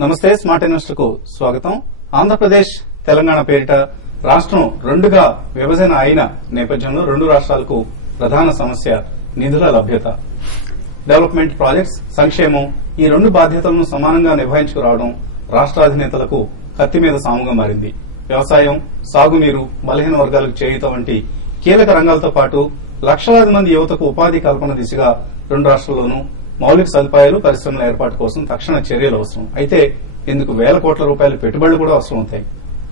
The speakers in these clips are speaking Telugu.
నమస్తే, స్మార్ట్ ఇన్వెస్టర్ కు స్వాగతం. ఆంధ్రప్రదేశ్ తెలంగాణ పేరిట రాష్ట్రం రెండుగా విభజన అయిన నేపథ్యంలో రెండు రాష్ట్రాలకు ప్రధాన సమస్య నిధుల లభ్యత. డెవలప్మెంట్ ప్రాజెక్ట్స్, సంక్షేమం ఈ రెండు బాధ్యతలను సమానంగా నిర్వహించుకురావడం రాష్ట్రాధినేతలకు కత్తి మీద సాముగా మారింది. వ్యవసాయం, సాగునీరు, బలహీన వర్గాలకు చేయూత వంటి కీలక రంగాలతో పాటు లక్షలాది మంది యువతకు ఉపాధి కల్పన దిశగా రెండు రాష్ట్రాల్లోనూ మౌలిక సదుపాయాలు, పరిశ్రమల ఏర్పాటు కోసం తక్షణ చర్యలు అవసరం. అయితే ఇందుకు వేల కోట్ల రూపాయల పెట్టుబడులు కూడా అవసరం అవుతాయి.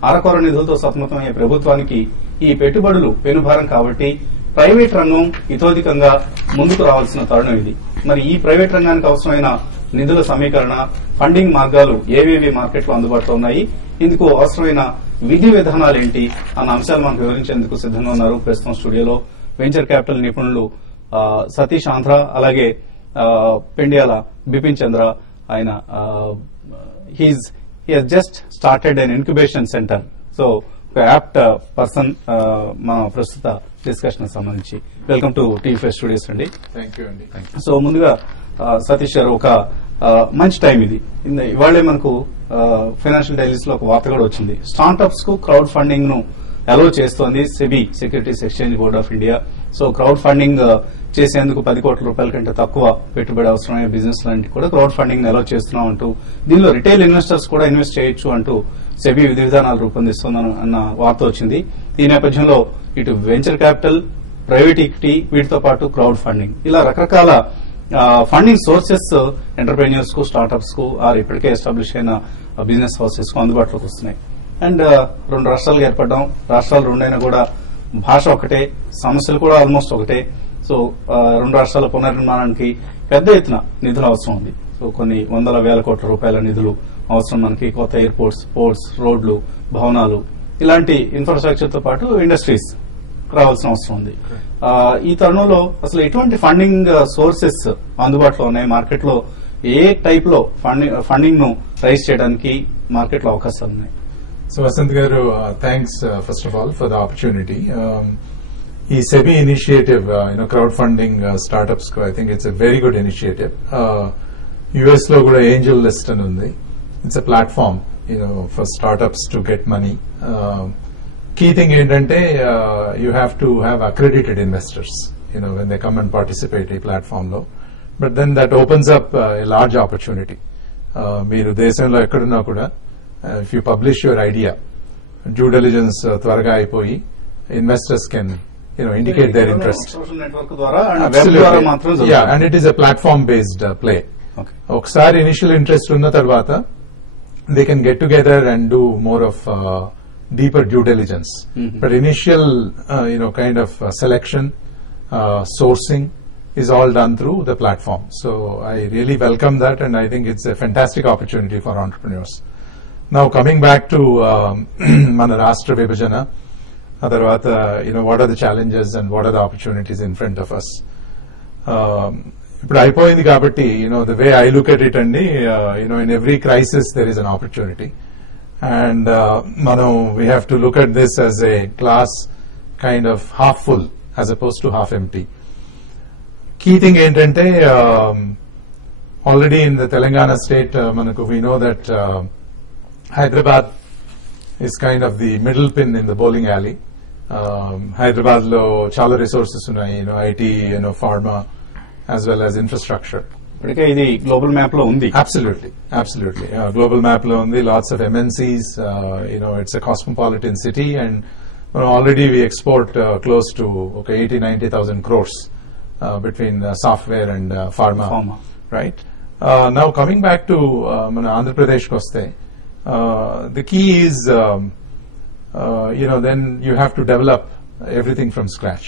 అరకొర నిధులతో సతమతమయ్యే ప్రభుత్వానికి ఈ పెట్టుబడులు పెనుభారం కాబట్టి ప్రైవేట్ రంగం ఇతోధికంగా ముందుకు రావాల్సిన తరుణం ఇది. మరి ఈ ప్రైవేట్ రంగానికి అవసరమైన నిధుల సమీకరణ, ఫండింగ్ మార్గాలు ఏవేవి మార్కెట్లో అందుబాటులో ఉన్నాయి, ఇందుకు అవసరమైన విధి విధానాలు ఏంటి అన్న అంశాలు మనకు వివరించేందుకు సిద్దంగా ఉన్నారు. ప్రస్తుతం స్టూడియోలో వెంచర్ క్యాపిటల్ నిపుణులు సతీష్ ఆంధ్ర, అలాగే పెండియాల బిపిన్ చంద్ర. ఆయన he has just started an incubation center. So apt person మన ప్రస్తుత డిస్కషన్ సంబంధించి. వెల్కమ్ టు టీవీ స్టూడియోస్ అండి. సో ముందుగా సతీష్ గారు, ఒక మంచి టైం ఇది. ఇవాళే మనకు ఫైనాన్షియల్ డైలీస్ లో ఒక వార్త కూడా వచ్చింది. స్టార్టప్స్ కు క్రౌడ్ ఫండింగ్ ను అలో చేస్తోంది SEBI, securities exchange board of India. So crowd funding చేసేందుకు 10 కోట్ల రూపాయల కంటే తక్కువ పెట్టుబడి అవసరమైన బిజినెస్ లాంటి కూడా క్రౌడ్ ఫండింగ్ అలో చేస్తున్నాం అంటూ, దీనిలో రిటైల్ ఇన్వెస్టర్స్ కూడా ఇన్వెస్ట్ చేయొచ్చు అంటూ సెబీ విధి విధానాలు రూపొందిస్తోందని అన్న వార్త వచ్చింది. ఈ నేపథ్యంలో ఇటు వెంచర్ క్యాపిటల్, ప్రైవేట్ ఈక్విటీ, వీటితో పాటు క్రౌడ్ ఫండింగ్, ఇలా రకరకాల ఫండింగ్ సోర్సెస్ ఎంటర్ప్రెన్యూర్స్ కు, స్టార్టప్స్ కు, ఆర్ ఇప్పటికే ఎస్టాబ్లిష్ అయిన బిజినెస్ హౌసెస్ కు అందుబాటులోకి వస్తున్నాయి. అండ్ రెండు రాష్ట్రాలుగా ఏర్పడ్డాం. రాష్ట్రాలు రెండైనా కూడా భాష ఒకటే, సమస్యలు కూడా ఆల్మోస్ట్ ఒకటే. సో రెండు రాష్ట్రాల పునర్నిర్మాణానికి పెద్ద ఎత్తున నిధులు అవసరం ఉంది. సో కొన్ని వందల వేల కోట్ల రూపాయల నిధులు అవసరం మనకి. కొత్త ఎయిర్పోర్ట్స్, పోర్ట్స్, రోడ్లు, భవనాలు, ఇలాంటి ఇన్ఫ్రాస్ట్రక్చర్ తో పాటు ఇండస్ట్రీస్ రావాల్సిన అవసరం ఉంది. ఈ తరుణంలో అసలు ఎటువంటి ఫండింగ్ సోర్సెస్ అందుబాటులో ఉన్నాయి మార్కెట్ లో? ఏ టైప్ లో ఫండింగ్ ను రైజ్ చేయడానికి మార్కెట్ లో అవకాశాలు ఉన్నాయి? So Vasant garu, thanks first of all for the opportunity. ఈ SEBI initiative, crowdfunding startups ko, I think it's a very good initiative. US lo kuda Angel List అని ఉంది. It's a platform, for startups to get money. Key thing ఏంటంటే you have to have accredited investors, when they come and participate ఈ platform లో. But then that opens up a large opportunity. మీరు దేశంలో ఎక్కడున్నా కూడా if you publish your idea, due diligence త్వరగా అయిపోయి investors can indicate their interest. Social network ద్వారా and web ద్వారా మాత్రం. Yeah, and it is a platform based play. ఒకసారి initial interest ఉన్న తర్వాత they can get together and do more of deeper due diligence. But initial kind of selection, sourcing is all done through the platform. So I really welcome that, and I think it's a fantastic opportunity for entrepreneurs. Now coming back to మన రాష్ట్ర విభజన, ఆ తర్వాత what are the challenges and what are the opportunities in front of us. ఇప్పుడు అయిపోయింది కాబట్టి the way I look at it అండి, in every crisis there is an opportunity, and we have to look at this as a glass kind of half full as opposed to half empty. Key thing ఏంటంటే already in the Telangana state we know that Hyderabad is kind of the middle pin in the bowling alley. Hyderabad lo chala resources ఉన్నాయి, IT, pharma, as well as infrastructure. ఇప్పటికే ఇది గ్లోబల్ మ్యాప్ లో ఉంది. Absolutely. Global map lo undi, lots of MNCs, it's a cosmopolitan city, and already we export close to 80,000-90,000 crores between software and pharma. Right? Now coming back to Andhra Pradesh koste, the key is, then you have to develop everything from scratch.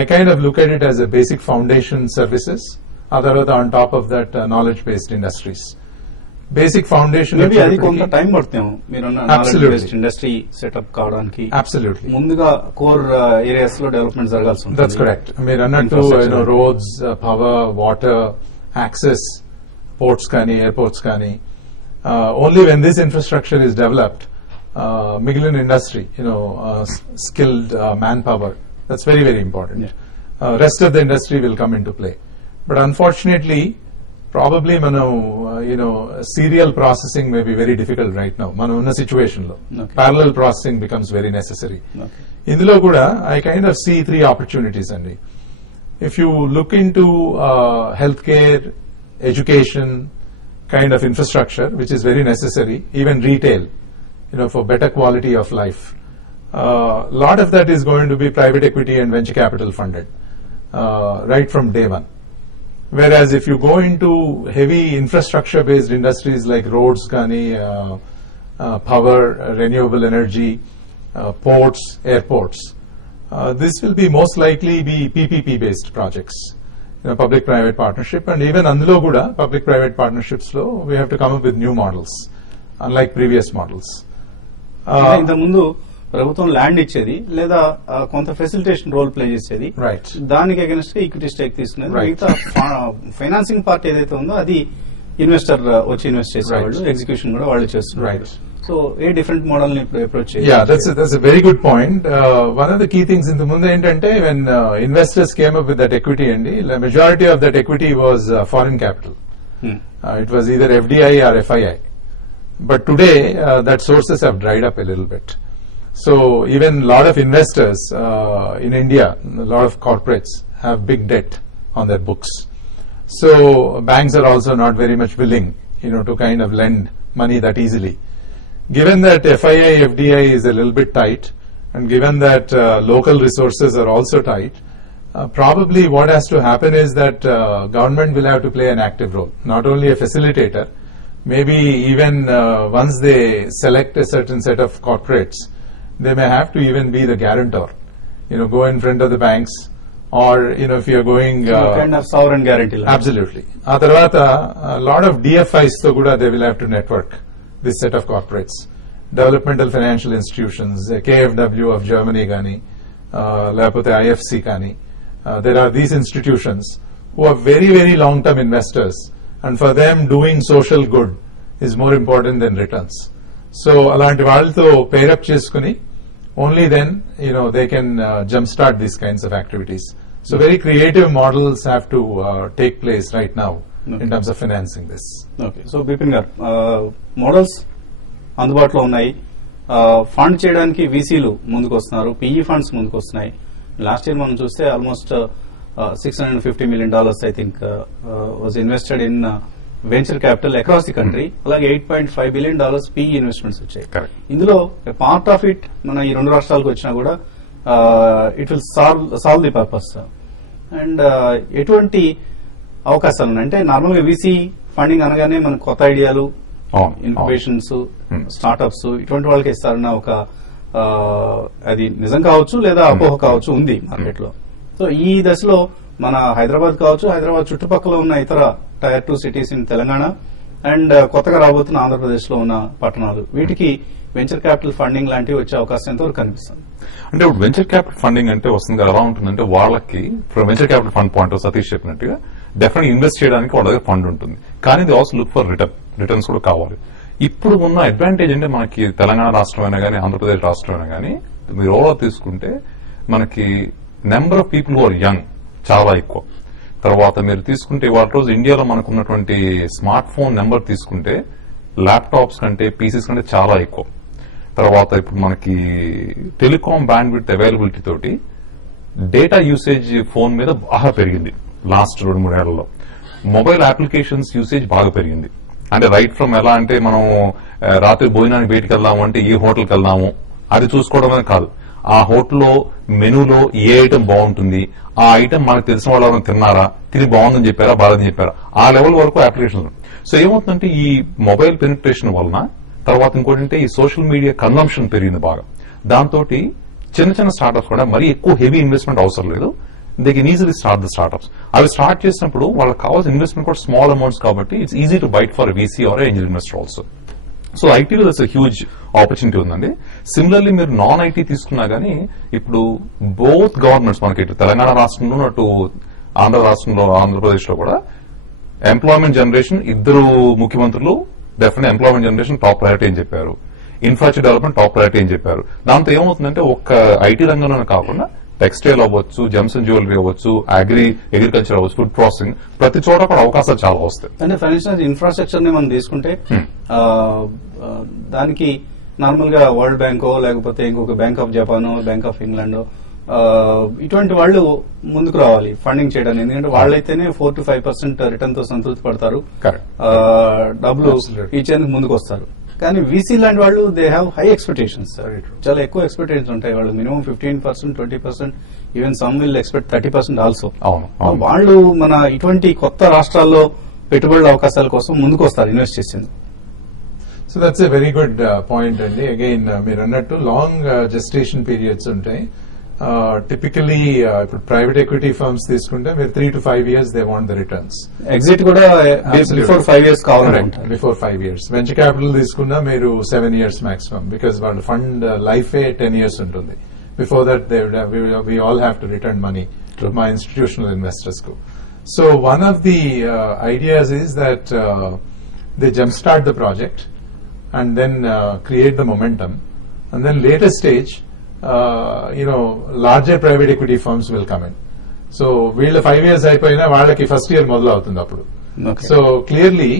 I kind of look at it as a basic foundation services, other on top of that knowledge-based industries. Basic foundation. Maybe అది కొంత టైం పడుతుంది మీరు knowledge-based industry సెటప్ కావడానికి. Absolutely. ముందుగా కోర్ ఏరియాస్ లో డెవలప్మెంట్ జరగాల్సి ఉంటుంది. That's correct. మీరు అన్నట్టు roads, power, water, access, ports కానీ, airports కానీ. Only when this infrastructure is developed, migiline industry, skilled manpower, that's very, very important. Rest of the industry will come into play. But unfortunately, probably మనం serial processing may be very difficult right now మనం ఉన్న సిచ్యువేషన్ లో. Parallel processing becomes very necessary. ఇందులో కూడా I kind of see 3 opportunities అండి. If you look into health care, education kind of infrastructure, which is very necessary, even retail, for better quality of life. Lot of that is going to be private equity and venture capital funded, right from day one. Whereas if you go into heavy infrastructure based industries like roads, power, renewable energy, ports, airports, this will be most likely be PPP based projects. Public-private partnership, and even అందులో కూడా public-private partnerships లో we have to come up with new models, unlike previous models. ఇంత ముందు ప్రభుత్వం ల్యాండ్ ఇచ్చేది లేదా కొంత ఫెసిలిటేషన్ రోల్ ప్లే చేసేది, రైట్. దానికి అగెన్స్ట్ గా ఈక్విటీ స్టేక్ తీసుకునేది. మిగతా ఫైనాన్సింగ్ పార్ట్ ఏదైతే ఉందో అది ఇన్వెస్టర్ వచ్చి ఇన్వెస్ట్ చేసేవాళ్ళు, ఎగ్జిక్యూషన్ కూడా వాళ్ళు చేస్తున్నారు. సో ఏ డిఫరెంట్ మోడల్ ని అప్రోచ్ చేయాలి? Yeah, that's a very good point. One of the key things ఇంత ముందు ఏంటంటే when investors came up with that equity అండి, the majority of that equity was foreign capital. It was either FDI or FII. But today that sources have dried up a little bit. So even a lot of investors in India, a lot of corporates have big debt on their books. So banks are also not very much willing, to kind of lend money that easily. Given that FII, FDI is a little bit tight, and given that local resources are also tight, probably what has to happen is that government will have to play an active role, not only a facilitator, maybe even once they select a certain set of corporates, they may have to even be the guarantor, go in front of the banks, or if you are going kind of sovereign guarantee. Absolutely. A tarvata a lot of DFIs tho kuda they will have to network this set of corporates, developmental financial institutions, KfW of Germany gani, lepote IFC gani. There are these institutions who are very, very long-term investors, and for them doing social good is more important than returns. So alanti vaalto pair up cheskuni, only then they can jumpstart these kinds of activities. So very creative models have to take place right now. Okay. In terms of financing this. Okay. So Bipin garu, models అందుబాటులో ఉన్నాయి. ఫండ్ చేయడానికి వీసీలు ముందుకు వస్తున్నారు, పిఈ ఫండ్స్ ముందుకు వస్తున్నాయి. లాస్ట్ ఇయర్ మనం చూస్తే almost $650 million I think was invested in venture capital across the country. అలాగే $8.5 billion పిఈ ఇన్వెస్ట్మెంట్స్ వచ్చాయి. ఇందులో పార్ట్ ఆఫ్ ఇట్ మన ఈ 2 రాష్ట్రాలకు వచ్చినా కూడా it will solve the purpose. And ఎటువంటి అవకాశాలు ఉన్నాయి అంటే, నార్మల్ గా వీసీ ఫండింగ్ అనగానే మనకు కొత్త ఐడియాలు, ఇన్క్యుబేషన్స్, స్టార్ట్అప్స్ ఇటువంటి వాళ్ళకి ఇస్తారన్న ఒక అది నిజం కావచ్చు లేదా అపోహ కావచ్చు ఉంది మార్కెట్ లో. సో ఈ దశలో మన హైదరాబాద్ కావచ్చు, హైదరాబాద్ చుట్టుపక్కల ఉన్న ఇతర tyre 2 cities in Telangana and కొత్తగా రాబోతున్న ఆంధ్రప్రదేశ్ లో ఉన్న పట్టణాలు, వీటికి వెంచర్ క్యాపిటల్ ఫండింగ్ లాంటివి వచ్చే అవకాశం ఎంతవరకు కనిపిస్తుంది? అంటే ఇప్పుడు వెంచర్ క్యాపిటల్ ఫండింగ్ అంటే వస్తుంది ఎలా ఉంటుందంటే, వాళ్ళకి venture capital fund point Satish చెప్పినట్టుగా డెఫినెట్ ఇన్వెస్ట్ చేయడానికి వాళ్ళ దగ్గర ఫండ్ ఉంటుంది, కానీ ఇది ఆల్సో లుక్ ఫర్ రిటర్న్స్ కూడా కావాలి. ఇప్పుడు ఉన్న అడ్వాంటేజ్ అంటే మనకి తెలంగాణ రాష్ట్రం అయినా కానీ ఆంధ్రప్రదేశ్ రాష్ట్రం అయినా కానీ మీరు ఓవరాల్ తీసుకుంటే మనకి number of people who are young చాలా ఎక్కువ. తర్వాత మీరు తీసుకుంటే ఇవాళ రోజు ఇండియాలో మనకు ఉన్నటువంటి స్మార్ట్ ఫోన్ నెంబర్ తీసుకుంటే ల్యాప్టాప్స్ కంటే పీసీస్ కంటే చాలా ఎక్కువ. తర్వాత ఇప్పుడు మనకి టెలికాం బ్యాండ్ విత్ అవైలబిలిటీ తోటి డేటా యూసేజ్ ఫోన్ మీద బాగా పెరిగింది లాస్ట్ 2-3 ఏళ్లలో. మొబైల్ అప్లికేషన్స్ యూసేజ్ బాగా పెరిగింది. అంటే రైట్ ఫ్రమ్ ఎలా అంటే మనం రాత్రి భోజనానికి బయటకు వెళ్దాము అంటే ఈ హోటల్కి వెళ్దాము అది చూసుకోవడమే కాదు, ఆ హోటల్లో మెనూలో ఏ ఐటమ్ బాగుంటుంది, ఆ ఐటమ్ మనకు తెలిసిన వాళ్ళు ఎవరైనా తిన్నారా, తిని బాగుందని చెప్పారా బాగాలని చెప్పారా, ఆ లెవెల్ వరకు అప్లికేషన్స్. సో ఏమవుతుందంటే ఈ మొబైల్ పెనిట్రేషన్ వలన తర్వాత ఇంకోటి ఈ సోషల్ మీడియా కన్సంప్షన్ పెరిగింది బాగా. దాంతో చిన్న చిన్న స్టార్ట్అప్స్ కూడా మరీ ఎక్కువ హెవీ ఇన్వెస్ట్మెంట్ అవసరం లేదు, they can easily start the startups. అవి స్టార్ట్ చేసినప్పుడు వాళ్ళకి కావాల్సిన ఇన్వెస్ట్మెంట్ కూడా స్మాల్ అమౌంట్స్ కాబట్టి it's easy to bite for VC or angel investor also. So ఐటీలో దట్స్ ఎ హ్యూజ్ ఆపర్చునిటీ ఉందండి. సిమిలర్లీ మీరు నాన్ ఐటీ తీసుకున్నా గానీ ఇప్పుడు బోత్ గవర్నమెంట్స్ మనకి ఇటు తెలంగాణ రాష్ట్రంలో అటు ఆంధ్ర రాష్ట్రంలో ఆంధ్రప్రదేశ్ లో కూడా ఎంప్లాయ్మెంట్ జనరేషన్ ఇద్దరు ముఖ్యమంత్రులు definite employment generation top priority అని చెప్పారు, ఇన్ఫ్రాస్ట్రక్చర్ డెవలప్మెంట్ టాప్ ప్రయారిటీ అని చెప్పారు. దాంతో ఏమవుతుందంటే ఒక్క ఐటీ రంగంలోనే కాకుండా టెక్స్టైల్ అవ్వచ్చు, జెమ్స్ అండ్ జ్యువెలరీ అవ్వచ్చు, అగ్రికల్చర్ అవ్వచ్చు, ఫుడ్ ప్రాసెసింగ్, ప్రతి చోట కూడా అవకాశాలు చాలా వస్తాయి. అంటే ఫైనాన్షియల్ ఇన్ఫ్రాస్ట్రక్చర్ ని మనం తీసుకుంటే దానికి నార్మల్ గా వరల్డ్ బ్యాంకో లేకపోతే ఇంకొక బ్యాంక్ ఆఫ్ జపానో బ్యాంక్ ఆఫ్ ఇంగ్లాండో ఇటువంటి వాళ్ళు ముందుకు రావాలి ఫండింగ్ చేయడానికి. ఎందుకంటే వాళ్ళైతేనే 4 to 5% రిటర్న్ తో సంతృప్తి పడతారు, డబ్బులు ఇచ్చేందుకు ముందుకు వస్తారు. కానీ వీసీ లాంటి వాళ్ళు దే హ్యావ్ హై ఎక్స్పెక్టేషన్స్, చాలా ఎక్కువ ఎక్స్పెక్టేషన్స్ ఉంటాయి. వాళ్ళు minimum 15%, 20%, even some will expect 30% also. వాళ్ళు మన ఇటువంటి కొత్త రాష్ట్రాల్లో పెట్టుబడుల అవకాశాల కోసం ముందుకు వస్తారు ఇన్వెస్ట్ చేసేందుకు. So that's a very good point అండి. అగైన్ మీరు అన్నట్టు లాంగ్ జెస్టేషన్ పీరియడ్స్ ఉంటాయి. టిపికలీ ఇప్పుడు ప్రైవేట్ ఎక్విటీ ఫర్మ్స్ తీసుకుంటే మీరు 3 to 5 years they want the returns. Exit కూడా బిఫోర్ 5 years కావాలంటే బిఫోర్ 5 years. వెంచర్ క్యాపిటల్ తీసుకున్నా మీరు 7 years మాక్సిమం, బికాస్ వాళ్ళ ఫండ్ లైఫే 10 years ఉంటుంది. Before that we all have to return money మా ఇన్స్టిట్యూషనల్ ఇన్వెస్టర్స్ కు. So one of the ideas is that they jump start the project and then create the momentum, and then later stage larger private equity firms will come in. So వీళ్ళ 5 years అయిపోయినా వాళ్ళకి ఫస్ట్ ఇయర్ మొదలు అవుతుంది అప్పుడు. So clearly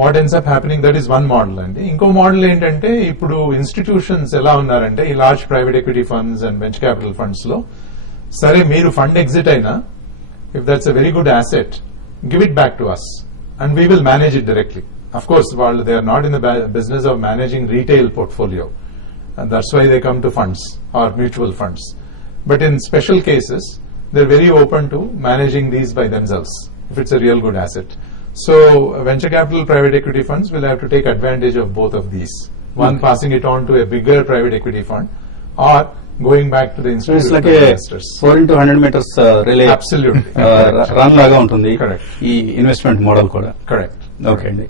what ends up happening, that is one model అండి. ఇంకో మోడల్ ఏంటంటే ఇప్పుడు ఇన్స్టిట్యూషన్స్ ఎలా ఉన్నారంటే ఈ large private equity funds and venture capital funds లో, సరే మీరు ఫండ్ ఎగ్జిట్ అయినా if that's a very good asset, give it back to us and we will manage it directly. Of course, they are not in the business of managing retail portfolio, and that's why they come to funds or mutual funds. But in special cases, they're very open to managing these by themselves if it's a real good asset. So venture capital private equity funds will have to take advantage of both of these. One, passing it on to a bigger private equity fund, or going back to the institutional investors. It's like a 4 into 100 meters relay. Absolutely. Run laga untundi. Correct. Ee investment model kuda. Correct. Okay andi.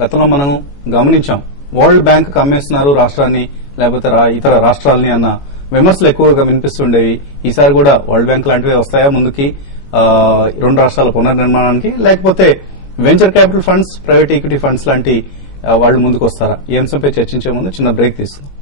గతంలో మనం గమనించాం, వరల్డ్ బ్యాంక్ అమ్మేస్తున్నారు రాష్ట్రాన్ని లేకపోతే ఇతర రాష్ట్రాలని అన్న విమర్శలు ఎక్కువగా వినిపిస్తుండేవి. ఈసారి కూడా వరల్డ్ బ్యాంక్ లాంటివే వస్తాయా ముందుకి రెండు రాష్ట్రాల పునర్నిర్మాణానికి, లేకపోతే venture capital funds, private equity funds లాంటి వాళ్ళు ముందుకు వస్తారా? ఈ అంశంపై చర్చించే ముందు చిన్న బ్రేక్ తీసుకుందాం.